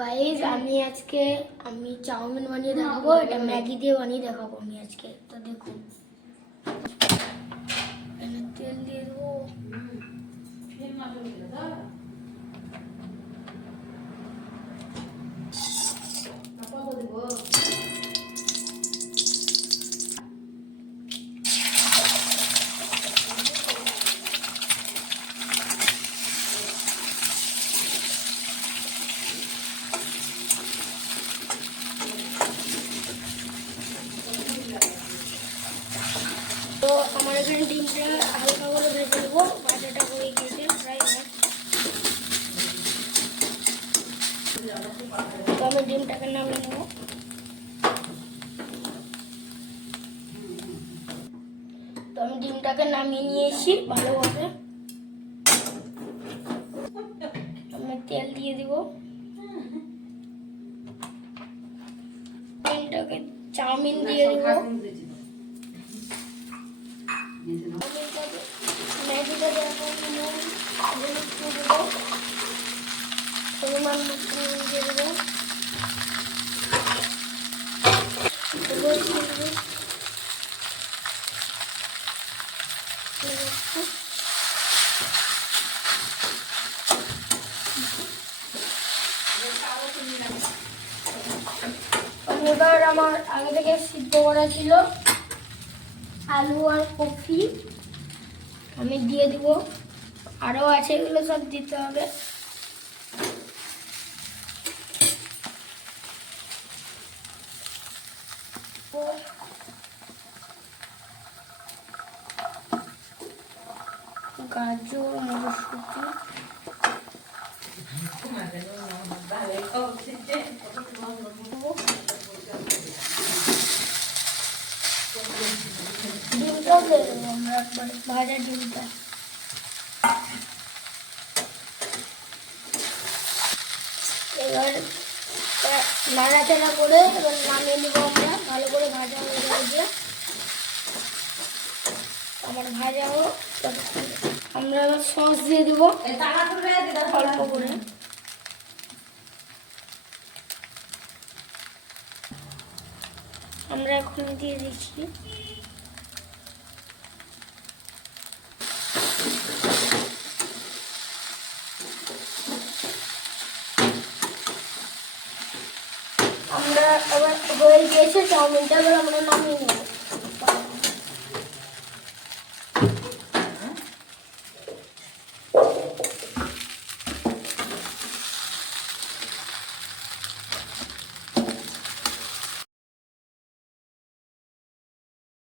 Guys আমি chowmein বানিয়ে দেখাবো। এটা ম্যাগি দিয়ে বানিয়ে দেখাবো আমি আজকে। তো দেখুন, তেল দিয়ে দেবো। তো আমার এখানে ডিমটা হালকা করে ভেজে দেবো। ভাজাটা হয়ে গেছে প্রায়। তো আমি ডিমটাকে নামিয়ে নেবো। তো আমি ডিমটাকে নামিয়ে নিয়েছি ভালোভাবে। আমি তেল দিয়ে দিব। ডিমটাকে চাউমিন দিয়ে দিব। ম্যাগিটা পরিমাণ মতো দিয়ে দেবো। এবার আমার আগে থেকে সিদ্ধ করা ছিল আলু আর কফি, আমি দিয়ে দিব। আরও আছে, এগুলো সব দিতে হবে। গাজর, মটরশুঁটি, ডিমটাও দিয়ে দেবো আমরা একবার, ভাজা ডিমটা। এবার নাড়াচাড়া করে এবার নামিয়ে নিব আমরা। ভালো করে ভাজা হয়ে যাবে। আমার ভাজাও আমরা এবার সস দিয়ে দেবো অল্প করে। আমরা এখন দিয়ে দিচ্ছি। আমরা এবার হয়ে গিয়েছে চাউমিনটা, এবার আমরা নামিয়ে নেব।